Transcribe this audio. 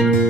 thank you